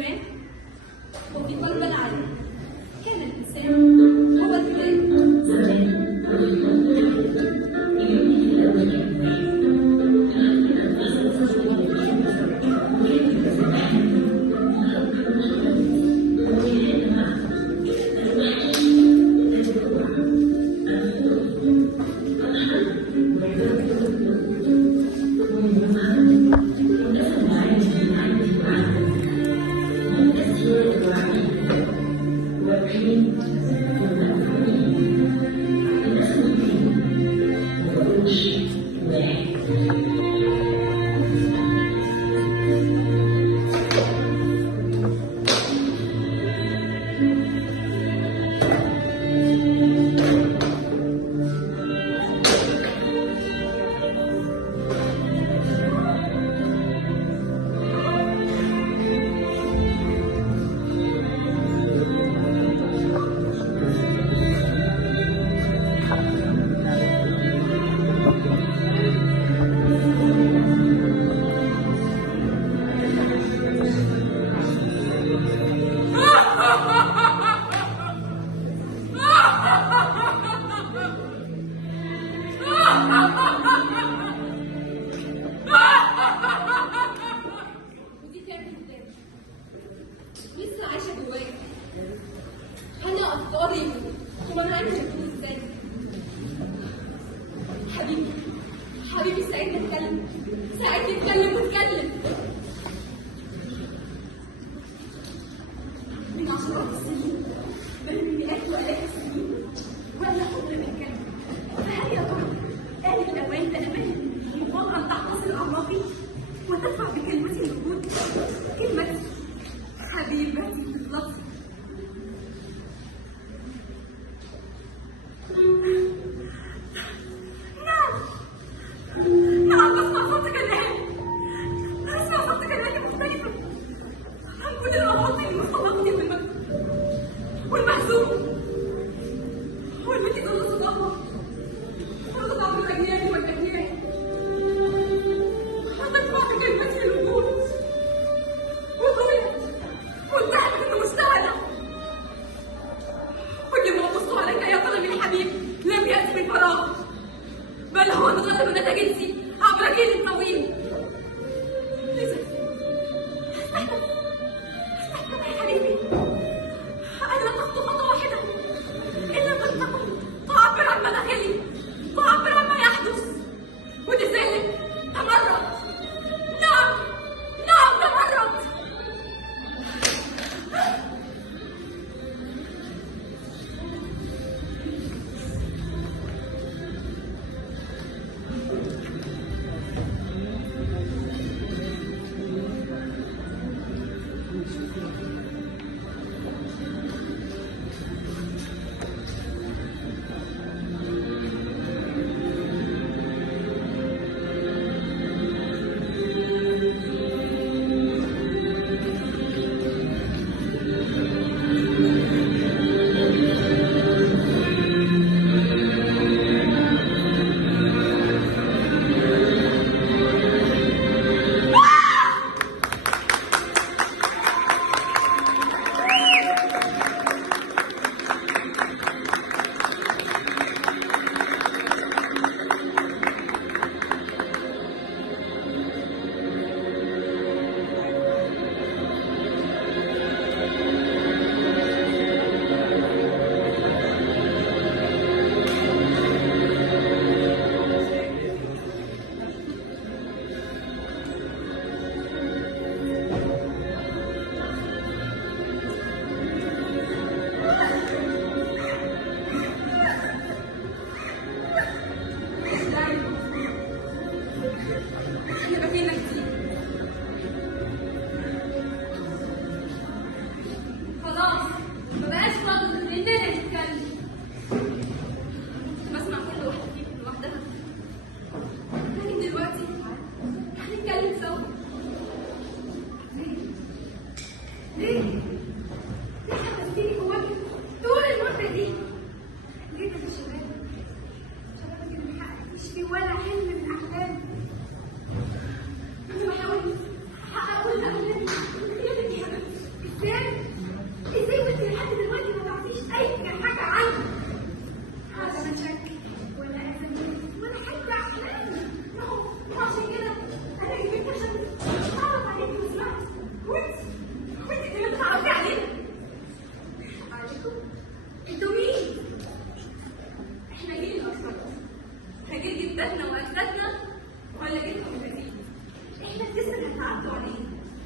زمان وفي قلب العالم كان الإنسان هو الإله. ودي كانت قدامي لسه عايشه جوايا. انا افكاري وانا عايشه اكون ازاي. حبيبي حبيبي ساعدني اتكلم، ساعدني اتكلم واتكلم. من عشرات السنين بل من مئات والاف السنين وانا حضر بالكلمه. فهل يا ترى آن الأوان تأمل يقال أن تحتصر أعماقي وتدفع بكلمتي الوجود، كلمتي حبيبتي طفلتي. نعم نعم، أسمع صوتك الآن، أسمع صوتك الآن مختلفا عن كل الأصوات المختلطة والمحزونة والتي كل صداقة وتضع بالأجيال والأجيال وتدفع بكلمتي الوجود وطويلة وانتهت من مستوى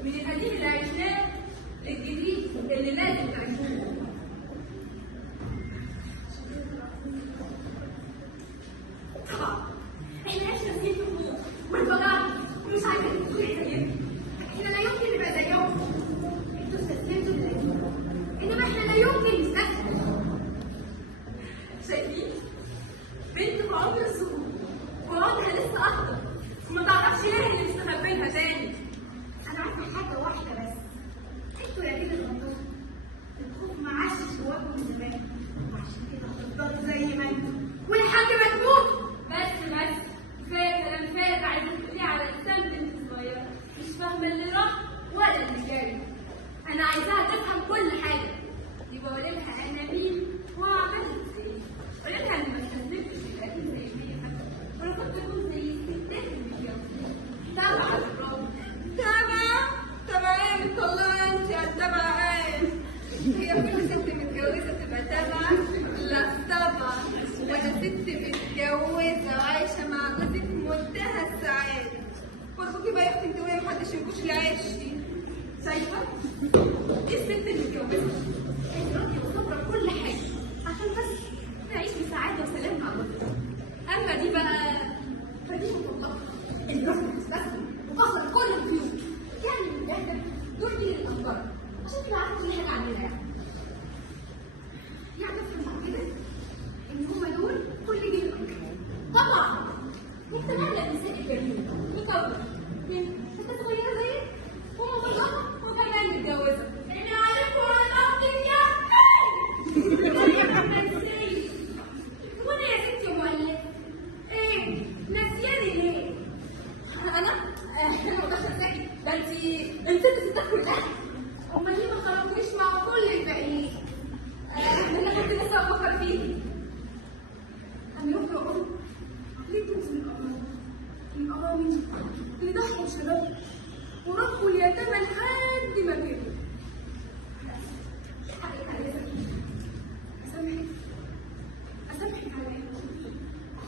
من القديم اللي عشناه للجديد اللي لازم تعيشوه. طبعا احنا عشنا سنين طموح وانفجرنا ومش عايزين نكون زيهم. احنا لا يمكن نبقى زيهم. انتوا استسلمتوا للقديم، انما احنا لا يمكن نستسلم. شايفين؟ بنت في عمر الزهور وعمرها لسه اخضر وما تعرفش ليه اللي مستخبينها تاني. انا عارفه حاجه واحده بس، انتوا يا كده غلطانين. الخوف ما عاشش جواكم من زمان، وعشان كده هتفضلوا زي ما انتوا ولحد ما تموتوا. بس كفايه كلام فارغ عايزين تقوليه على لسان بنت صغيره مش فاهمه اللي راح ولا اللي جاي. انا عايزاها تفهم كل حاجه. يبقى قولي لها انا مين وعملت ايه. قولي لها اني ما استسلمتش للقديم زي ما هي فاكره، وانا كنت اكون زي الستات اللي فيها. تابعه للراجل. تابعة ايه مطلعة انت على التابعة ايه؟ هي كل ست متجوزة تبقى تابعة؟ لا طبعا، وانا ست متجوزة وعايشة مع جوزي في منتهى السعادة. واخوكي بقى يا اختي انت وهي محدش ينكش العيش. شايفه؟ دي الست اللي متجوزه. انت راضيه وصابره كل حاجه عشان بس نعيش بسعاده وسلام مع بعض. اما دي بقى فدي مطلقه اللي راح تستسلم وكسر كل القيود. يعني من الاخر دول دي الاخبار عشان تبقى عارفه كل حاجه عننا. يعني افهم كده ان هما دول كل جيل الامر. طبعا مجتمعنا النسائي الكريم مكون من ست صغيره زيك ومطلقه وكمان متجوزه. انا عارفه وانا وانا يا ستي مؤلفه. ايه ناسياني ليه؟ انا ما اقدرش انساكي. ده انت نسيتي ستات كلها. امال ليه ما خرجتيش مع كل الباقيين؟ انا كنت لسه بفكر فيكي. انا يوم ما قلت ليه تنسوا الأرامل اللي ضحوا شباب وربوا اليتامى لحد ما كبروا. حقك عليا أسامحك على إيه؟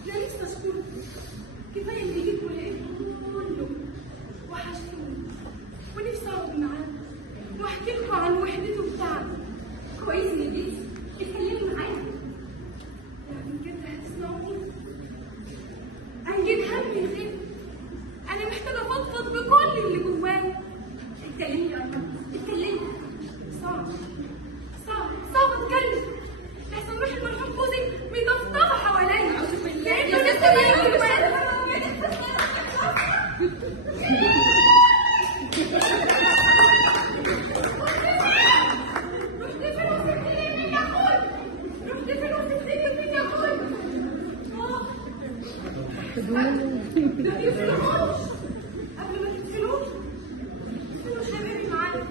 لا لسه أشكرك. كفاية اللي جيت ولقيته كله وحشتوني ونفسي أقعد معاه وأحكي لكم عن وحدته بتاعته. كويس إن جيتي اتكلمي معايا، لكن كده هتسمعوني. أنجد همي غير. أنا محتاجة أفضفض بكل اللي جوايا. اتكلمي يا رب، اتكلمي. صعب أتكلم. لحسن روح المرحوم جوزي بيضفدفها حواليا. أعوذ بالله يا ده يفلحوش. قبل ما تدخلوش ادخلوا شبابي معايا.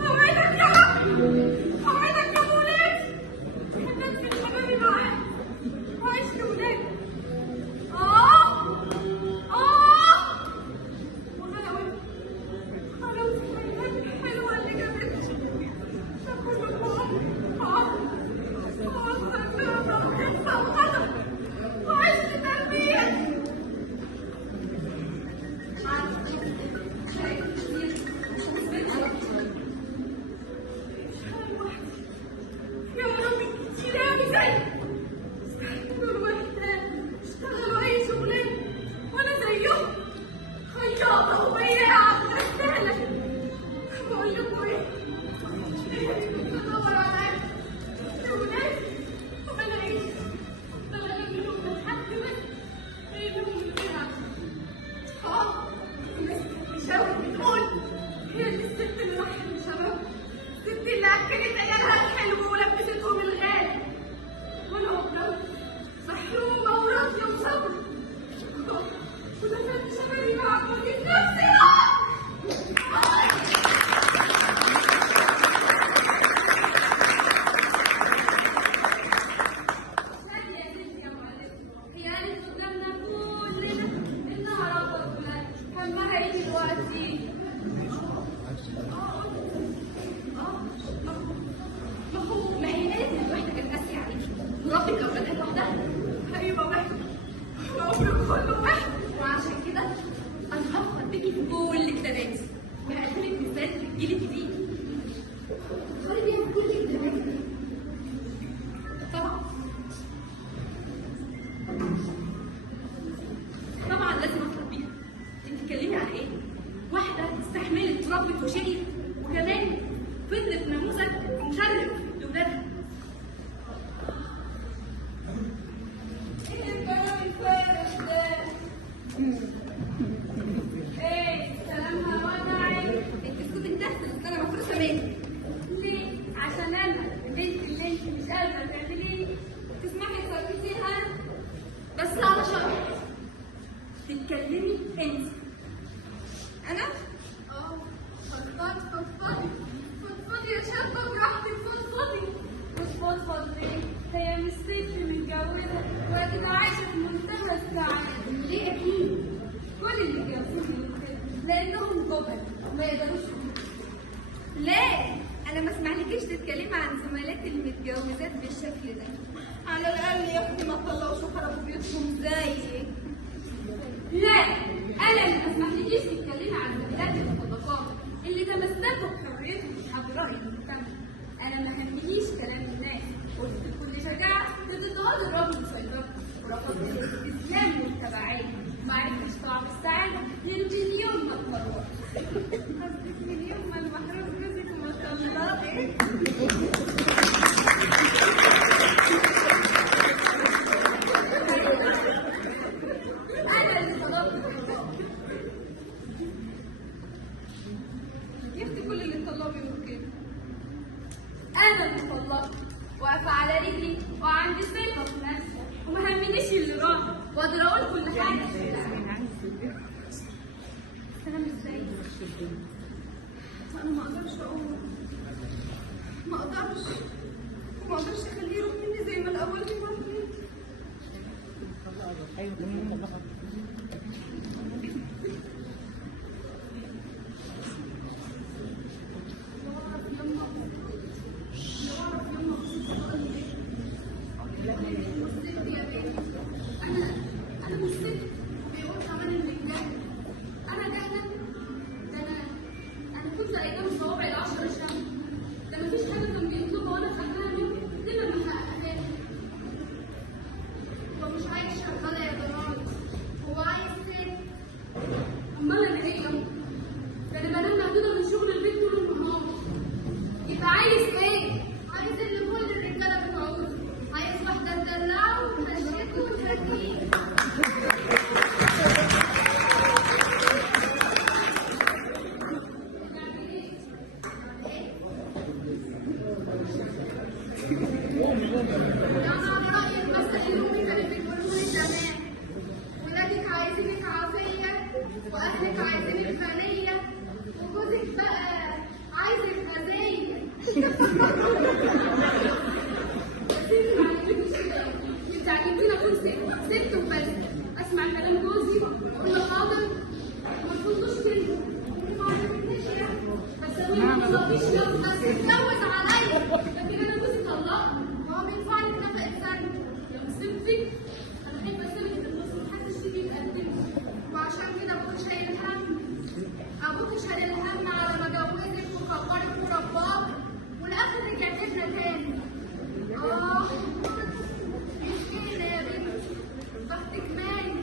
اوعدك يا حبيبي، اوعدك يا ولادي. هندخل شبابي معايا وعيش لولادي. وحلاوتي الحيوانات الحلوه اللي جابتني. ده كله كله واحد. وعشان كده انا هفضل بيكي في كل كتاباتي وهقدمك مثال للجيل الجديد. تفكري بيها في كل كتاباتي؟ طبعا لازم افرح بيها. انت بتتكلمي عن ايه؟ واحده استحملت ربت وشقيت وكمان فضلت نموذج مشرف لاولادها. ايه الكلام الفارغ ده؟ ايه كلامها وضعي؟ انت اسكتي انت احسن، انا مفروسه منك. ليه؟ عشان انا البنت اللي انت مش قادره تعمليه تسمحي تسكتيها؟ بس على شرط تتكلمي انت. انا؟ فضفضي يا شابه براحتك، فضفضي. مش فضفض ليه؟ هي مش ست متجوزه ولكن عايشه في منتهى السعاده. ليه اكيد؟ كل اللي بيوصفني كده لانهم جبل وما يقدروش ليه؟ انا ما اسمعلكيش تتكلمي عن زملاتي المتجوزات بالشكل ده. على الاقل يا اختي ما تطلعوش وخربوا بيوتهم زيي. لا، انا اللي ما اسمحلكيش تتكلمي عن زميلاتي المطلقات اللي تمسكوا بحريتهم وحضرات المجتمع. انا ما همنيش كلام الناس، قلت بكل شجاعه ضد الرجل السيطره ورفضت الاستسلام والتبعيه. ما عرفتش طعم السعاده غير من يوم ما اتطلقت. قصدك من يوم ما المحروم جوزك ما طلقك؟ انا اللي طلبت. يا اختي كل اللي اتطلقوا بيقولوا كده. انا اللي طلقت واقفه على رجلي وعندي ثقه في نفسي وما همنيش اللي راح واقدر اقول كل حاجه. سلام ازاي؟ انا ما اقدرش اقول، ما اقدرش اخليه يروح مني زي ما الاول بيروح مني. انا مش ست بيقول كمان انك جاهله. انا جاهله؟ ده انا كنت قايله من صوابعي العشر الشهر. ده مفيش حاجه كان بيطلبها وانا خدتها منه ليه ما محققهاش. هو مش عايز شغاله يا جماعه، هو عايز ست. امال انا ايه يوم؟ ده انا بنام مهدوده من شغل البيت طول النهار. يبقى عايز ايه؟ عايز اللي كل الرجاله بتعوزه، عايز واحده تدلعه وتمشيكه وتهديه. انا على رايك بس اللي امي كانت بتقوله لي زمان، ولادك عايزينك عافيه واهلك عايزينك غنيه وجوزك بقى عايزك غزيه. انت علمتيني اكون ست وبس اسمع كلام جوزي واقول له حاضر ما تفضلوش كده. ما عجبتنيش يعني، بس انا ما طلبتيش يوم بس اتجوز عليا. لكن انا جوزي طلقني. ما هو بيدفعني نفقه سنه، لو سبتك انا احب اسيبك في النص محدش يجي يتقدم. وعشان كده ابوك شايل الهم. ابوك شايل الهم على ما جوزك وكبرك ورباك والاخر رجعت لنا تاني. مسكينه يا بنتي، بختك مالي.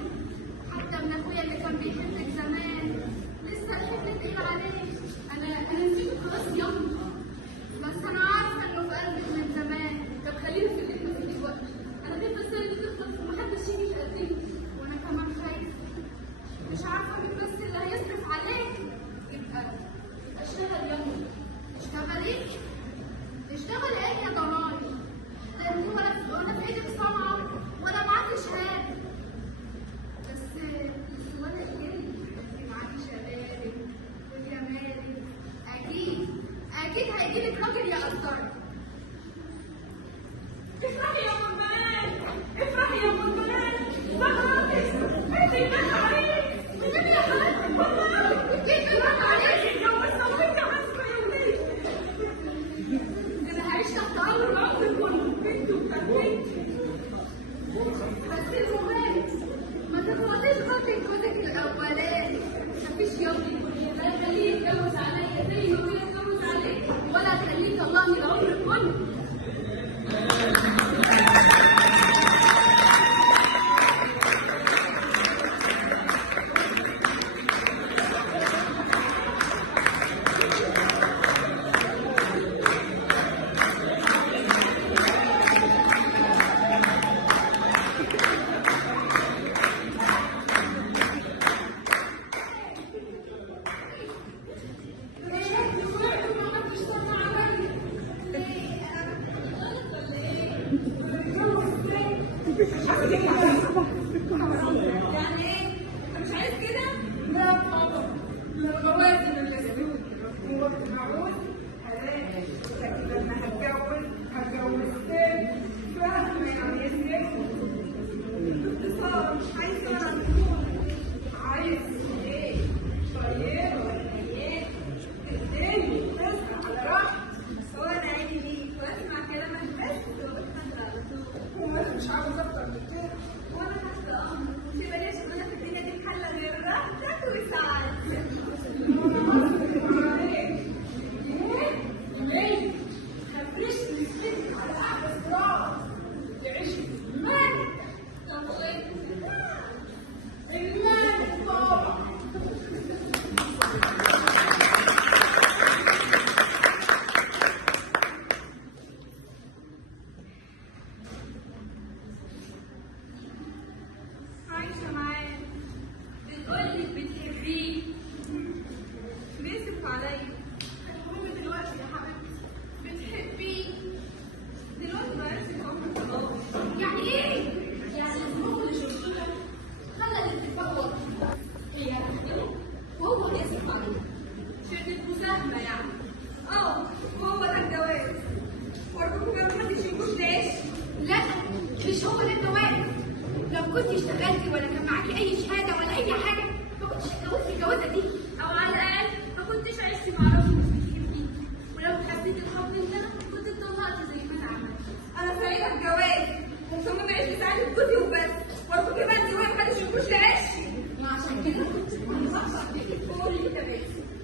حتى من اخويا اللي كان بيحبك زمان لسه الحب تقيل عليه. انا نسيته خلاص يلا. بس انا عارفه انه في قلبك من زمان. طب خلينا في اللي احنا فيه دلوقتي. انا خايفه السنه دي تخلص ومحدش يجي يتقدم. وانا كمان خايفه، مش عارفه مين بس اللي هيصرف عليك. يبقى اشتغل يلا. اشتغلي؟ اشتغلي ايه يا ضناي؟ ده انت ولا في ايدك صنعه ولا معاكي شهاده. بس ولا ايه؟ انت معاكي شبابك وجمالك، اكيد هيجيلك راجل يقدرك. افرحي يا ام البنات، افرحي يا ام البنات. بخرجك انت يبان عليك. والنبي يا حبيبتي والله كيف يبان عليك؟ اتجوزنا وانت عازبه يا وليه. انا هعيش تحت امر العمر كله بنتي وبتاع بنتي.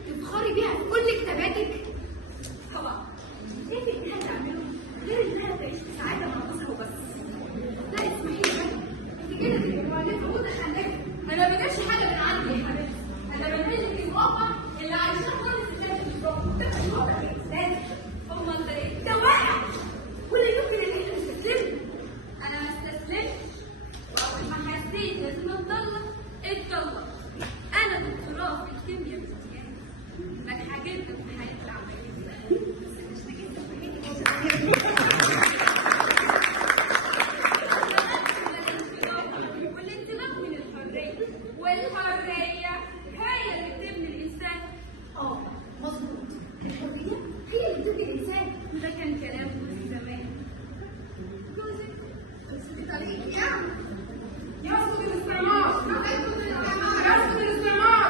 تفخري بيها في كل كتاباتك؟ طبعا. ايه اللي انت هتعمله غير انها تعيش في سعاده مع جوزها وبس؟ لا اسمحي لي بقى، انت كده تبقي مؤلفه متخلفه. انا ما بجيبش حاجه من عندي يا حبيبتي، انا بنقل لك الواقع اللي عايشاه كل الستات في الشغل. ده مش واضح يا استاذ. امال ده ايه؟ ده واقع ولا يمكن ان احنا نستسلم. انا ما استسلمتش، واول ما حسيت لازم اتطلق اتطلق. انا دكتوراه في الكيمياء والكيمياء، ناجحه جدا في حياتي العمليه، بس مش نجحت في حياتي. والانطلاق من الحريه، والحريه هي اللي بتبني الانسان. مظبوط. الحريه هي اللي بتبني الانسان. ده كان كلام من زمان. جوزك سكت عليك يعني. يسقط الاستعمار، يسقط الاستعمار.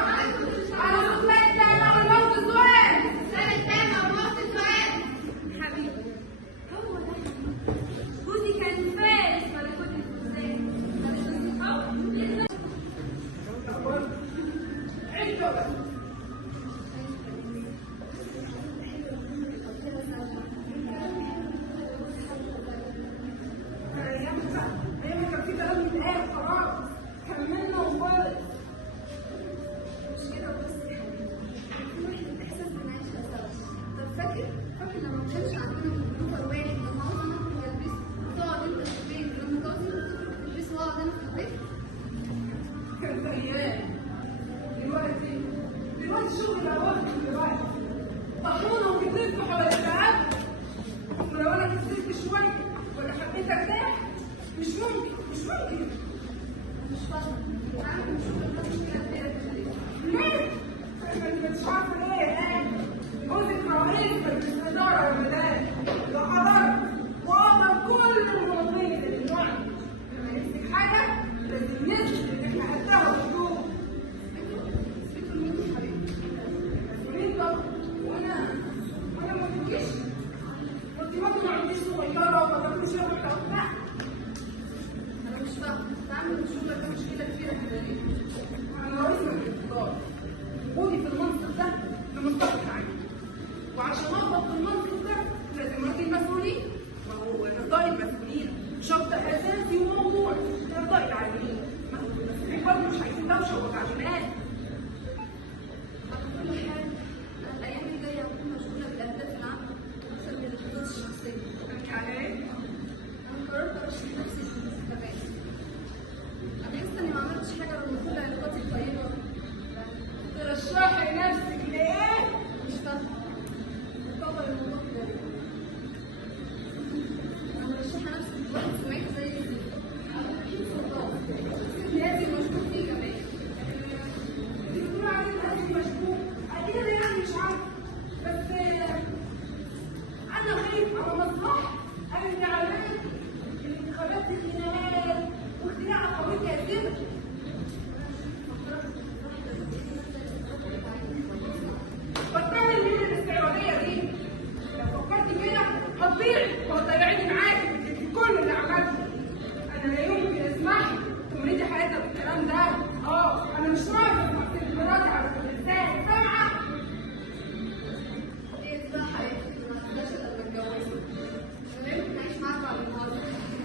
انا صوت انا ولوت السؤال. حبيبي، هو ده جوزي كان فارس ملكوت الفرسان. بس الصحاب لسه عدوا بس. ايام كان في كلام بيتقال خلاص، كملنا وخلص. مش كده وبس يا حبيبي، في وحدة إحساس بنعيشها سوا. طب فاكر لما ما كانش عندنا كمبيوتر واحد، لما عاوز أنا أدخل ألبس وتقعد أنت في البيت، ولما تعوزي تلبسي وأقعد أنا في البيت؟ كانت ايام. دلوقتي شغل بقى واخد دلوقتي طحونه وبتلف حوالين الرقبه. ولو انا كسلت شويه ولا حبيت ارتاح مش ممكن. مش فاهمة، عامل مشكلة كبيرة في البيت. ليه؟ انت مش عارفه ليه؟ جوزك رئيس مجلس الاداره والمدام، وحضرت وقضى كل المواضيع اللي دلوقتي. لما يمسك حاجه لازم نثبت ان احنا قدها وحدود. بتقول مين يا حبيبي؟ مسؤولين طبعا. وانا ما بجيش. انت برضه ما عنديش صغيره وما تاكلش شغل وبتاع. أنا مش فاهمة، عامل مشكلة كبيرة كده ليه؟ انا رئيس مجلس الاداره. وجودي في المنصب ده لمصلحه عامه. وعشان اقبض في المنصب ده لازم ارضي المسؤولين. وهو ارضاء المسؤولين شرط اساسي وموضوع ارضاء العاملين. المسؤولين برضه مش عايزين دوشه وتعليمات. على كل حال، أنا الأيام الجاية هكون مشغولة بالأهداف العامة أكثر من الخطط الشخصية. يعني ايه؟ أنا قررت أرشح نفسي في المستقبل. أنا لسه ما عملتش حاجة رغم كل علاقاتي الطيبة. ترشحي نفسك لايه؟ مش فاهمة. طبعا الموضوع ده. أنا مرشحة نفسي في واحد سمعت زي دي. أكيد سلطان. لازم مشكور فيه كمان. بتقولوا عليه هذه مشكوك. اكيد انا يعني مش عارفه. بس انا خايف على مصلحه اجري عليك الانتخابات الجنائيه واختراع قوي يا زلمه. بطلي الميول الاستعراضيه دي. لو فكرتي كده هتضيعي وهتضيعيني معاكي في كل اللي عملته. انا لا يمكن اسمح تمرضي حياتها بالكلام ده. انا مش راضي اقتل مراتي على الانسان. سامعه؟ إيه ده حياتي؟ ما تقدرش إلا لما أتجوزك. أنا لا يمكن أعيش معاك بعد النهاردة.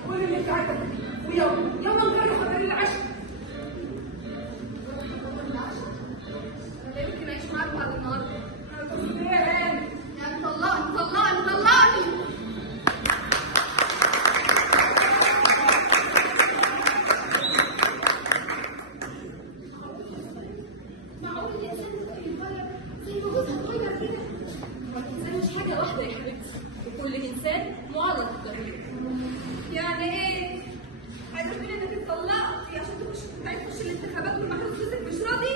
كل اللي انت عايزه ويلا نجرب حضرين العشاء. أنا لا يمكن أعيش معاك بعد النهاردة. انا كنت ايه الان؟ يعني طلقني. معقول الانسان ممكن يتغير زي ما جوزها اتغير كده؟ هو الانسان مش حاجه واحده يا حبيبتي، وكل انسان معرض للتغيير. يعني إيه؟ عايزة تقولي إنك اتطلقتي عشان تخش الانتخابات والمحروس جوزك مش راضي؟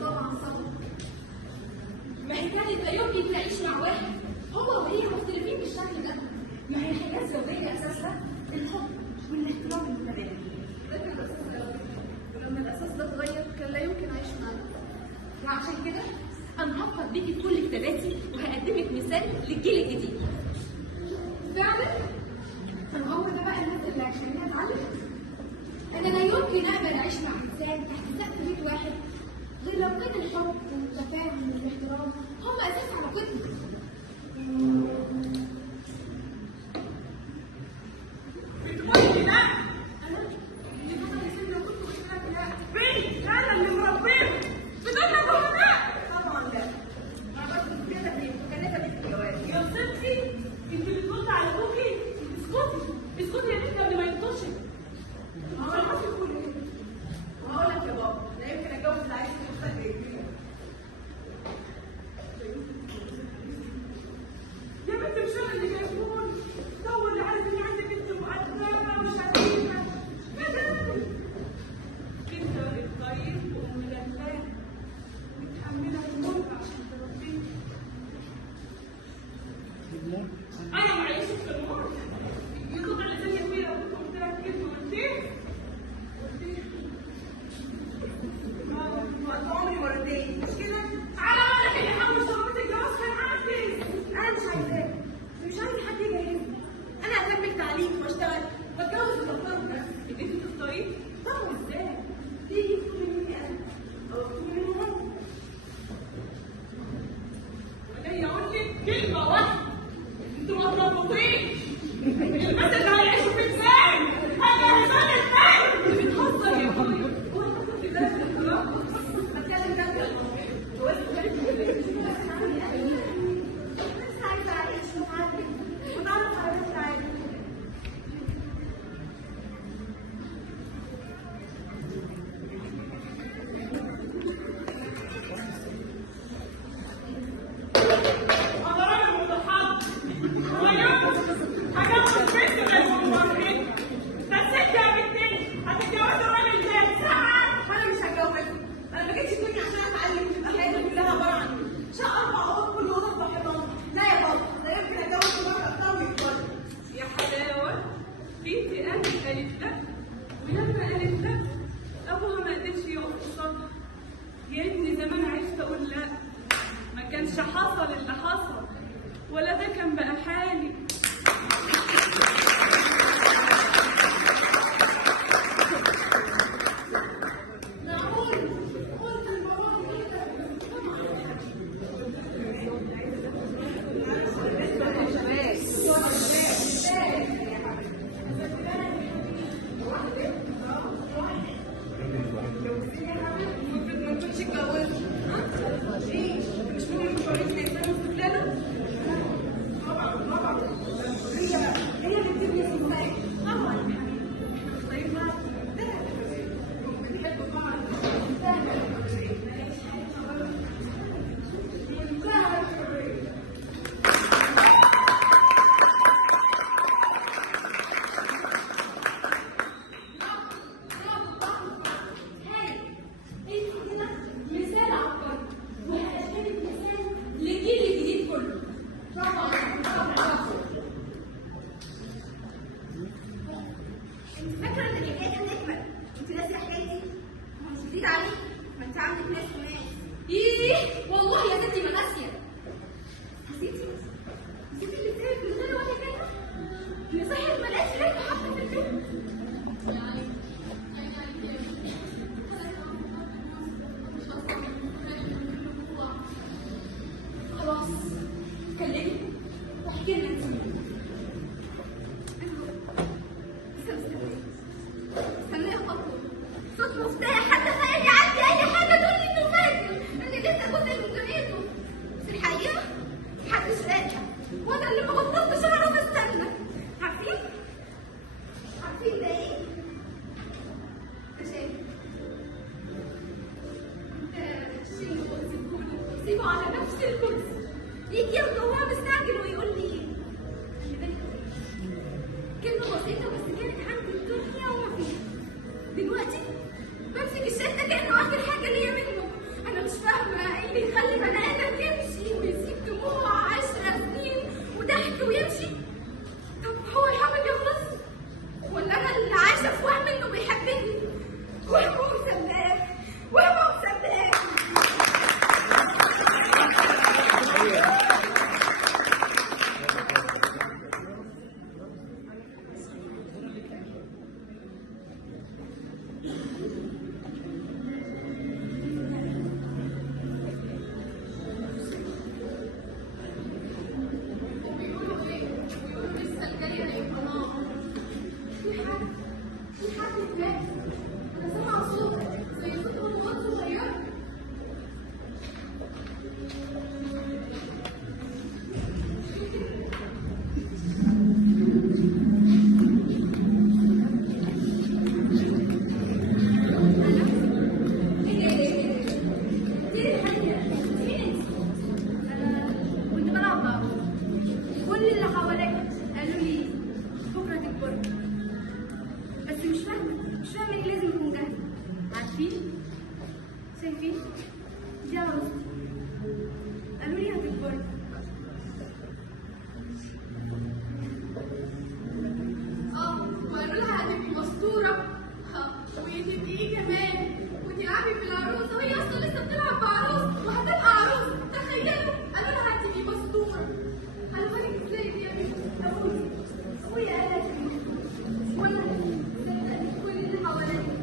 طبعا صح. ما هي كانت لا يمكن تعيش مع واحد هو وهي مختلفين بالشكل ده. ما هي الحياه الزوجيه اساسها الحب والاحترام المتبادل. ده كان الأساس الأول، ولما الأساس ده اتغير كان لا يمكن أعيش معاك. وعشان كده انا هفقد بيكي كل كتاباتي وهقدمك مثال للجيل الجديد. فعلا؟ هو ده بقى الناس اللي هيخليني اتعلم. انا لا يمكن اقبل اعيش مع انسان تحت سقف بيت واحد غير لو كان الحب والتفاهم كانش حصل اللي حصل، ولا ده كان بقى حالي. سيبه على نفس الكرسي، يجي ياخده وهو مستعجل ويقول لي ايه؟ خلي بالك كلمة بسيطة بس كانت عندي الدنيا وما فيها. دلوقتي بمسك الشهادة كأنه آخر حاجة ليا منه. أنا مش فاهمة إيه اللي يخلي بني آدم يمشي ويسيب دموع 10 سنين وضحك ويمشي؟ طب هو الحمل يخلص؟ ولا أنا اللي عايشة في وهم إنه بيحبني؟ وهمه مسبب، وهمه مسبب. شايفين؟ دي عروستي. قالوا لي هتكبري. وقالوا لها هتبقي مستورة وتبقي كمان وتلعبي بالعروسة، وهي أصلا لسه بتلعب بعروس وهتبقى عروس. تخيلوا قالوا لها هتبقي مستورة. قالوا لك ازاي دي يا بنتي؟ أبويا قالت لي وأنا صدقت كل اللي حواليا.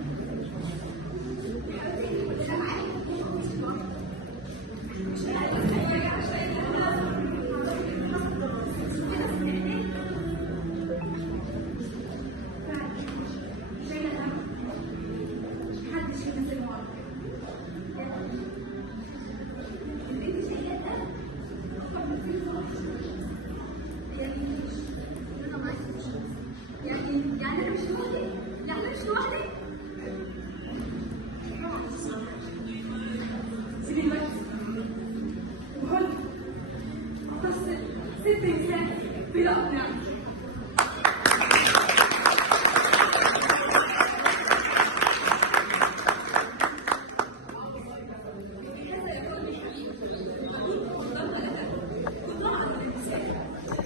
يعني أنا مش لوحدي؟ يعني أنا مش لوحدي؟ سيبي الوقت وهل هتصل 6 نساء بلا أقنعة.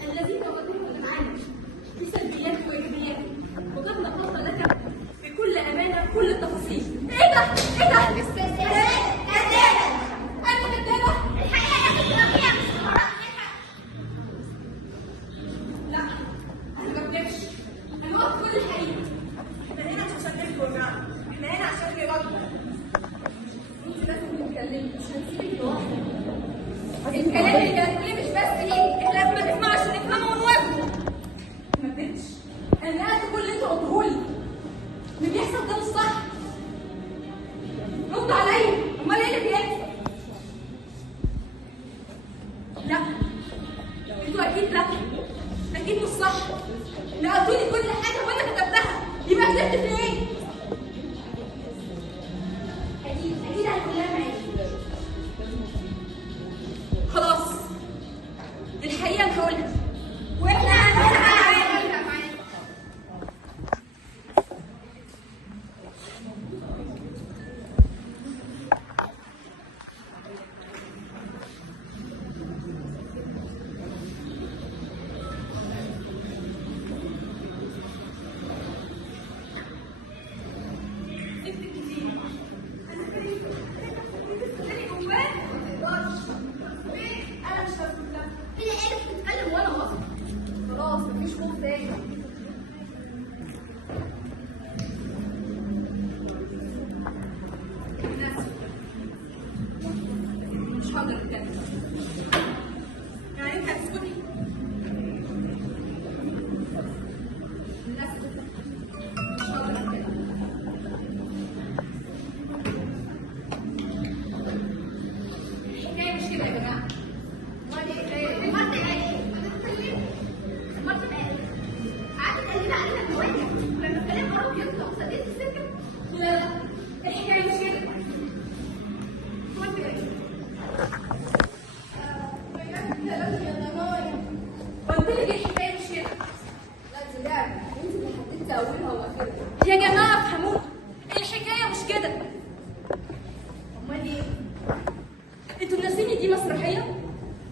الذين وجدوا العالم بسلبيات وايجابيات، وقد نقلت لك بكل امانه كل التفاصيل. ايه ده؟ ايه ده؟ كذابه! انا كذابه؟ الحقيقه يا مش هنسيبك لوحدك. الكلام اللي هتقوليه مش بس ليك، احنا لازم نسمعه عشان نفهمه ونواجهه. ما كدبش، انا نقلت كل اللي انتوا قلتوهولي. اللي بيحصل ده مش صح. ردوا عليا، امال ايه اللي بيحصل؟ لا، انتوا اكيد لا، اكيد مش صح. نقلتولي كل حاجه وانا كتبتها، يبقى كتبت في ايه؟ اكيد هتقولها معايا. خلاص، الحقيقه انا هقولها واحنا هنقولها معاك. انا مش هسكت. هي قالت تتكلم وانا هسكت. خلاص مفيش خوف تاني. ناس مش هقدر اتكلم. يعني انت هتسكتي؟ للاسف مش هقدر اتكلم. الحكايه مش كده يا جماعه. امال ايه؟ امال ايه؟ امال ايه؟ قعدت تقلبي علينا المواجع ولما الكلام قرب يطلع وسديت السكه. لا الحكايه مش كده. امال ايه؟ قلت لك الحكايه مش كده. لا دي لعبة، انت اللي حددتي اولها واخرها. يا جماعه افهموها، الحكايه مش كده. امال ايه؟ انتوا ناسيني دي مسرحيه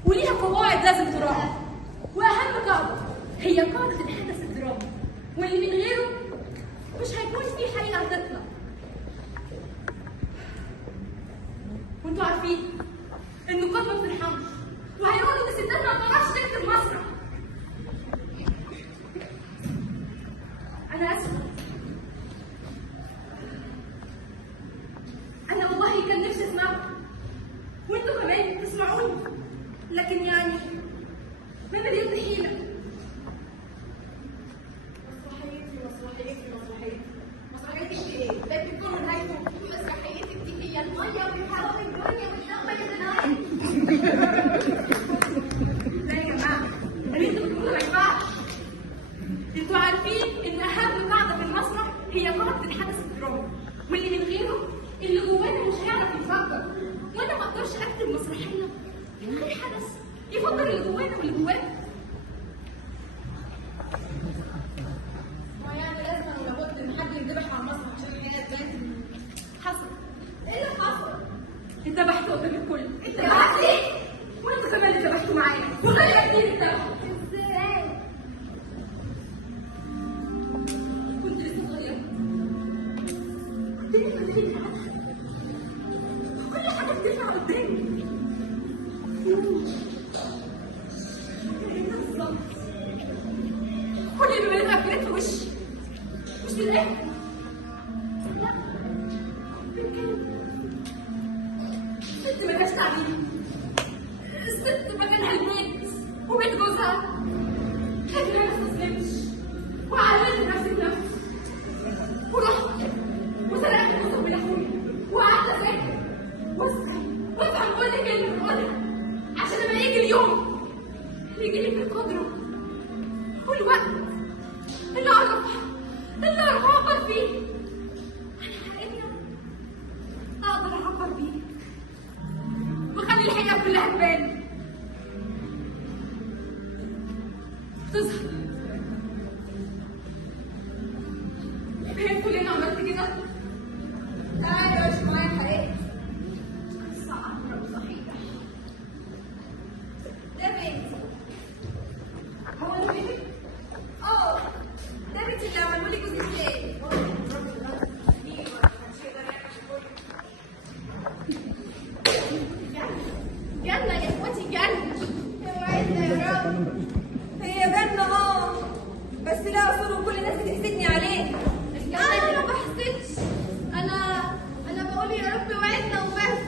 وليها قواعد لازم تراعى، واهم قاعده هي قاعده الحدث الدرامي، واللي من غيره مش هيكون في حقيقه هتطلع. وانتوا عارفين النقاد ما بترحمش، وهيقولوا ان الستات ما بتعرفش تكتب مسرح. انا اسفه، انا والله كان نفسي اسمعكم وانتوا كمان تسمعوني، لكن يعني ما انا بيد حيله. مسرحيتك ايه؟ ده بتكون نهايته. مسرحيتك دي هي الميه والهواء والدنيا والنغمه يا بنات. لا يا جماعه، اللي انتوا بتقولوا ما ينفعش. انتوا عارفين ان اهم قاعده في المسرح هي قاعده الحدث الدرامي، واللي من غيره اللي جوانا مش هيعرف يفكر. وانا ما اقدرش اكتب مسرحيه من غير حدث يفكر اللي جوانا واللي جوانا. ما يعني لازم ولا بد ان حد يذبح على المسرح عشان الحياه تبان. حصل. ايه اللي حصل؟ اتذبحت قدام الكل. اتذبحتي؟ وانتوا كمان اتذبحتوا معايا، وغير كتير اتذبحوا. ازاي؟ كنت لسه صغيره، الدنيا مليانه عدد، كل حاجه بتطلع قدامي. لقيتها بالظبط، كل اللي بلاقيها قفلت وشي، مش بالاكل، لا بالكلام. الست ما كانش تعليم، الست مكانها البيت وبيت جوزها. لكن انا ما استسلمتش وعلمت نفسي بنفسي، ورحت وسرقت جوزها من اخويا، وقعدت اذاكر واسال وافهم كل كلمه بقولها، عشان لما يجي اليوم اللي يجي لي بالقدره والوقت اللي اعرف اعبر فيه عن حقيقتي، اقدر اعبر بيه واخلي الحقيقه كلها تبان، تظهر. هي كلنا عملت كده. ايوه مش معايا حقيقتي. صعب وصحيح. ده بنتي. هو ده بيتك؟ اه ده بنتي اللي عملوا لي جوز الثاني. جنة يا اخواتي، جنة. اوعدنا يا رب. هي جنة بس لا اصول وكل الناس بتحسدني عليه. انا ما بحسدش. انا بقول يا رب وعدنا وبس.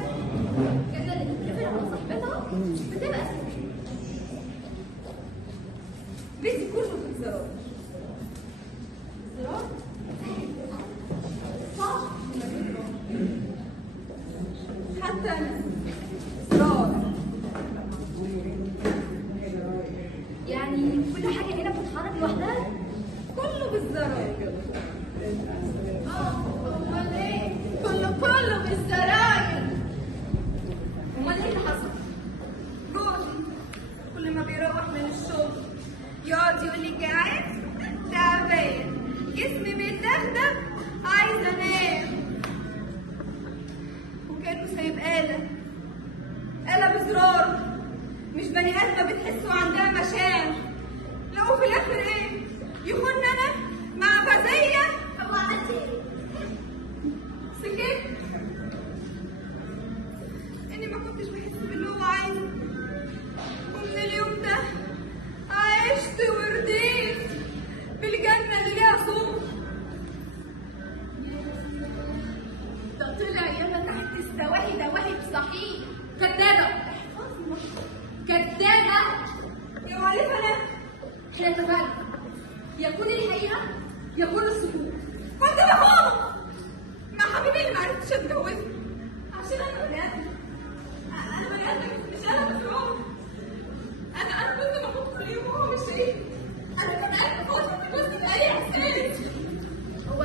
حتى انا اسرار. يعني كل حاجة هنا بتتحرك لوحدها؟ كله بالزراير. امال ايه؟ كله بالزراير. أمال إيه اللي حصل؟ جوزي كل ما بيروح من الشغل يقعد يقول لي جعان تعبان جسمي بيتدغدغ عايزه انام، وكانه سايب آلة بزرار، مش بني آدمة بتحس وعندها مشاعر. لو في الآخر إيه؟ يكون أنا مع بزية أو عادي. سكت إني ما كنتش بحس باللي هو عايزه، ومن اليوم ده عشت ورديت بالجنة اللي ليها صوت. ده طلع ياما تحت السواحي دواهي بصحيح. كدابة كدابة. يا معلمة أنا احنا اتفقنا يكون الحقيقة يكون السكوت. كنت بهون مع حبيبي اللي معرفتش أتجوزه عشان أنا بني آدم. أنا بني آدم مش أنا مسؤول. أنا كنت بموت كل يوم وهو مش شايف. أنا كمان بفوت من جوزي بأي إحساس. هو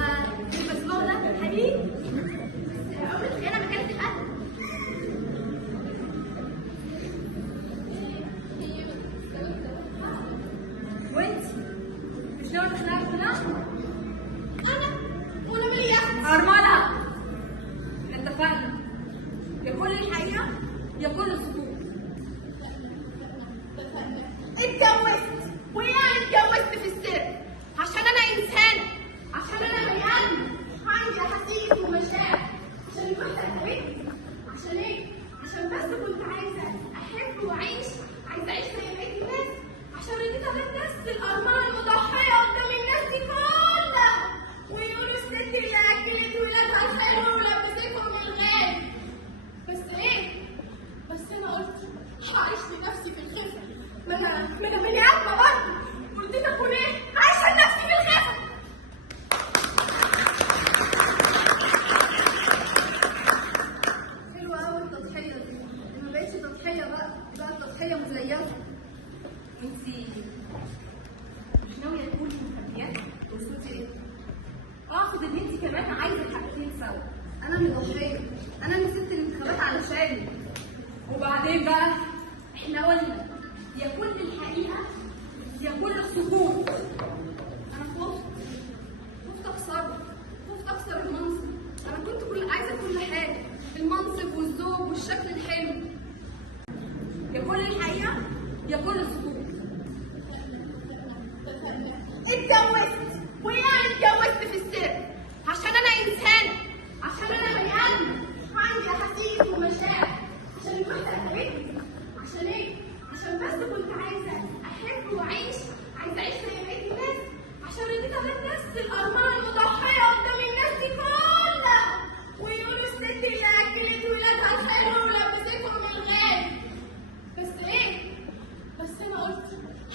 المسموع ده حقيقي؟ بس عمرك أنا مكانت الأهل. وانت مش ناوية تخلعي اقتناع؟ ولا مليان. أرملة احنا اتفقنا يكون الحقيقة يكون السكوت. اتجوزت ويعني اتجوزت في السر عشان انا انسانه، عشان انا بني ادم عندي احاسيس ومشاعر، عشان كنت اتقابلت. عشان ايه؟ عشان بس كنت عايزه احب واعيش، عايزه اعيش زي بقيه الناس، عشان رضيت ابقى الناس الارمله المضحيه قدام الناس دي كلها، ويقولوا الست اللي اكلت ولادها الحلو ولبستهم الغالي. بس ايه؟ بس انا قلت هعيش لنفسي في الخفه. ما انا بني ادمه برضه، ورضيت اكون ايه؟ عايشه لنفسي في الخفه. حلوه قوي التضحيه دي، ما بقتش تضحيه بقت تضحيه مزيفه. انتي مش ناوية تقولي مخبيات وصوتي ايه؟ اعتقد ان انتي كمان عايزة الحاجتين سوا. انا اللي ضحيه، انا اللي سبت الانتخابات علشاني. وبعدين بقى احنا قلنا يكون الحقيقة يكون السكوت. انا خفت اخسر المنصب. انا كنت عايزه كل حاجه، المنصب والزوج والشكل الحلو. يكون الحقيقة يكون السكوت. اتجوزت ويعني اتجوزت في السر عشان انا انسانه، عشان انا بني ادم عندي احاسيس ومشاعر، عشان كنت اتقابلت. عشان ايه؟ عشان بس كنت عايزه احب واعيش، عايزه اعيش زي بقيه الناس، عشان رضيت ابقى الناس الارمله المضحيه قدام الناس دي كلها، ويقولوا الست اللي اكلت ولادها الحلو ولبستهم الغالي. بس ايه؟ بس انا قلت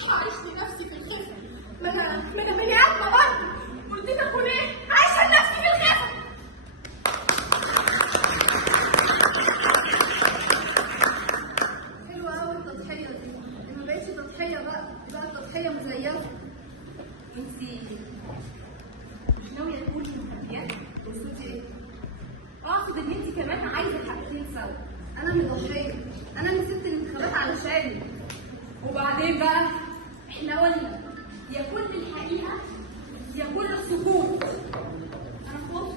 هعيش لنفسي في الخفه. ما انا بني ادمه برضه، ورضيت اكون ايه؟ عايشه لنفسي في الخفه. حلوه قوي التضحيه دي، ما بقتش تضحيه بقت تضحيه مزيفه. انتي مش ناوية تقولي مخبيات وصوتي ايه؟ اعتقد ان انتي كمان عايزة الحاجتين سوا. انا اللي ضحيه، انا اللي سبت الانتخابات علشاني. وبعدين بقى احنا قلنا يكون الحقيقة يكون السكوت. انا خفت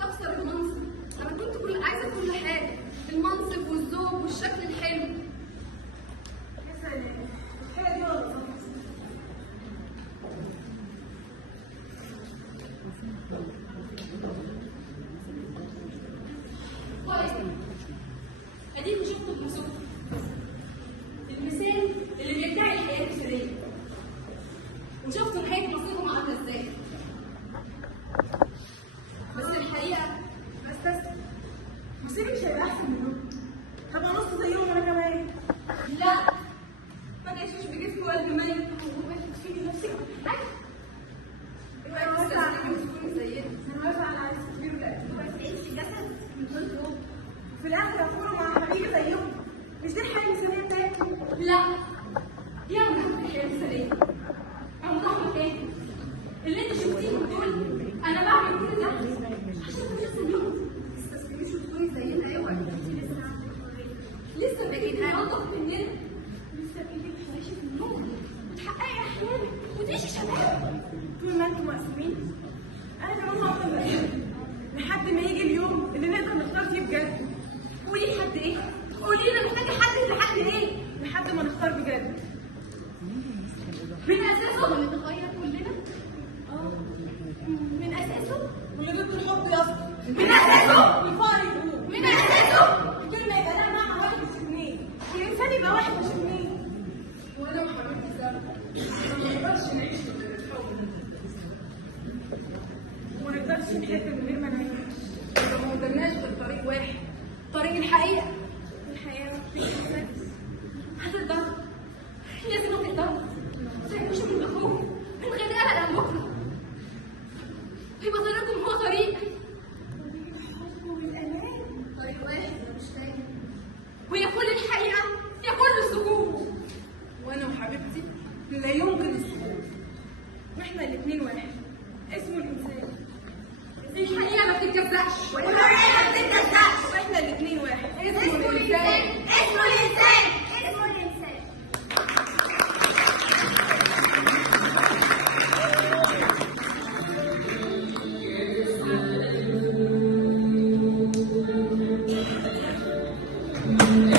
اخسر المنصب. انا كنت عايزه كل حاجه، المنصب والزوج والشكل الحلو. يا سلام، الحاجة دي ولا طيب اديكوا شفتوا المثال اللي بيدعي الحياة البشرية، وشفتوا نهاية مصيرهم عاملة ازاي. بس الحقيقة بستسلم. مصيري مش هيبقى احسن منهم. هبقى نص زيهم انا كمان. لا، ما تعيشوش بجسم وقلب ميت تكفيني نفسك. ايه رايك تستسلمي وتكوني زينا؟ انا موافقة على عريس كبير ولا بس تعيشي جسد في الاخر هتكونوا مع حبيبي زيهم. مش دي الحياه المثاليه بتاعتكم؟ لا، دي عمرها ما كانت مثالية، عمرها ما كانت. اللي انت شفتيهم دول انا بعمل كل ده عشان تحس بيهم. تستسلميش وتكوني زينا ايوه انت لسه عندك حريه. لسه باقي هينضف مننا، لسه بايدك تعيشي في النور وتحققي احلامك وتعيشي شباب. طول ما انتم مقسومين انا كمان هفضل مقسوم لحد ما يجي اليوم اللي نقدر نختار فيه بجد. قولي لحد ايه؟ قولي لنا محتاجه حد لحد ايه؟ لحد ما نختار بجد. من اساسه نتغير كلنا. من اساسه واللي ضد الحب يا اسطى من اساسه الفقر يقوم. من اساسه الكلمه يبقى لها معنى واحد مش اتنين. الانسان يبقى واحد مش اتنين. وانا وحبيبتي ساره ما نقدرش نعيش من غير الحب، وما نقدرش نحب من غير ما نعيش. ما قدرناش غير طريق واحد، طريق الحقيقه. الحياه هتقدروا، لازم هتقدروا تعيشوا من خوف من غير قلق عن بكره. يبقى طريقكم هو طريق الحب والامان. طريق واحد انا مش فاهم. ويا كل الحقيقه يا كل السكوت. وانا وحبيبتي لا يمكن السكوت، واحنا الاتنين واحد اسمه الانسان. الحقيقه ما بتتجزأش والحقيقة ما بتتجزأش. واحنا الاتنين واحد اسمه الانسان. اسمه الانسان. اسمه الانسان. الانسان